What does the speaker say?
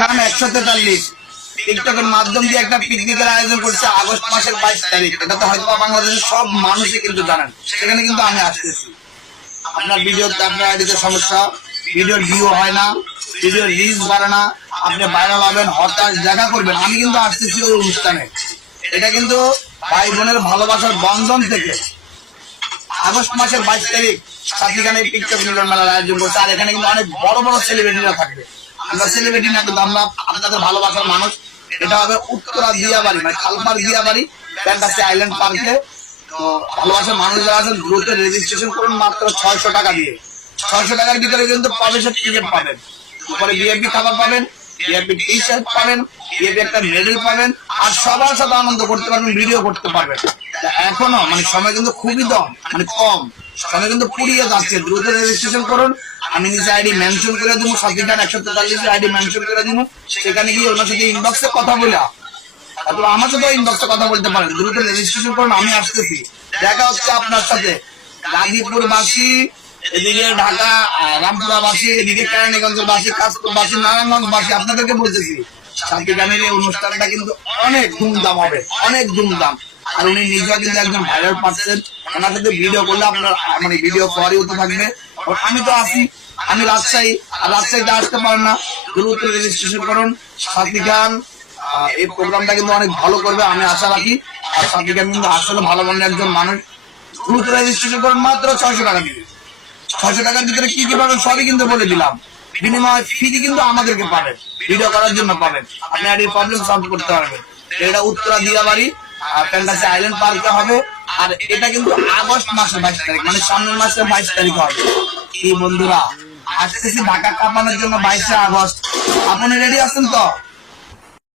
খান 143 টিকটকের মাধ্যম দিয়ে একটা পিকনিকের আয়োজন করছে আগস্ট মাসের 22 তারিখ। এটা তো হয়তো বাংলাদেশের সব মানুষই কিন্তু জানেন। সেখানে কিন্তু আমি আসতেছি। আপনার ভিডিওতে আপনার আইডিতে সমস্যা, ভিডিওর ভিউ হয় না, ভিডিওর রিচ বাড়ে না, আপনি ভাইরাল হবেন, হঠাৎ দেখা করবেন। আমি কিন্তু আসতেছি ওই অনুষ্ঠানে। এটা কিন্তু ভাই বোনের ভালোবাসার বন্ধন থেকে আগস্ট মাসের 22 তারিখ সাথীখানে টিকটক মিলন মেলার আয়োজন করছে। আর এখানে কিন্তু অনেক বড় বড় সেলিব্রিটিরা থাকবে। আমরা সেলিব্রিটি না, কিন্তু আমরা আপনাদের ভালোবাসার মানুষ। এটা হবে উত্তরা দিয়াবাড়ি, মানে খালপার দিয়াবাড়ি, ফ্যান্টাসি আইল্যান্ড পার্কে। তো ভালোবাসার মানুষ যারা আছেন দ্রুত রেজিস্ট্রেশন করুন মাত্র 600 টাকা দিয়ে। 600 টাকার ভিতরে কিন্তু প্রবেশের টিকিট পাবেন, উপরে ভিআইপি খাবার পাবেন, ভিআইপি টি শার্ট পাবেন, ভিআইপি একটা মেডেল পাবেন, আর সবার সাথে আনন্দ করতে পারবেন, ভিডিও করতে পারবেন। এখনো মানে সময় কিন্তু খুবই কম, সময় কিন্তু পুড়িয়ে যাচ্ছে। দ্রুত রেজিস্ট্রেশন করুন। আমি নিজে আইডি মেনশন করে দিব, সাথী খান 143 আইডি মেনশন করে দিব। সেখানে গিয়ে ওনার সাথে ইনবক্সে কথা বলে অথবা আমার সাথে ইনবক্সে কথা বলতে পারেন। দ্রুত রেজিস্ট্রেশন করুন, আমি আসতেছি। দেখা হচ্ছে আপনার সাথে। গাজীপুরবাসী, এদিকে ঢাকা রামপুরাবাসী, এদিকে কেরানীগঞ্জবাসী, কাশপুরবাসী, নারায়ণগঞ্জবাসী, আপনাদেরকে বলতেছি সাথী খানের এই অনুষ্ঠানটা কিন্তু অনেক ধুমধাম হবে, অনেক ধুমধাম। আর উনি নিজেও কিন্তু একজন ভাইরাল পার্সন। ওনার সাথে ভিডিও করলে আপনার মানে ভিডিও পরেও তো থাকবে। আমি তো আসি, আমি রাজশাহী, আর রাজশাহীতে আসতে পারেন না, দ্রুত রেজিস্ট্রেশন করুন। সাথী খান এই প্রোগ্রামটা কিন্তু অনেক ভালো করবে, আমি আশা রাখি। আর সাথী খান কিন্তু আসলে ভালো মনের একজন মানুষ। দ্রুত রেজিস্ট্রেশন করুন মাত্র 600 টাকা দিয়ে। 600 টাকার ভিতরে কি কি পাবেন সবই কিন্তু বলে দিলাম। বিনিময় ফি কিন্তু আমাদেরকে পাবেন, ভিডিও করার জন্য পাবেন, আপনি আর এই প্রবলেম সলভ করতে পারবেন। এটা উত্তরা দিয়াবাড়ি ফ্যান্টাসি আইল্যান্ড পার্কে হবে। আর এটা কিন্তু আগস্ট মাসের 22 তারিখ, মানে সামনের মাসের 22 তারিখ হবে। কি বন্ধুরা, আসতেছি ঢাকা কাঁপানোর জন্য 22 আগস্ট। আপনি রেডি আছেন তো?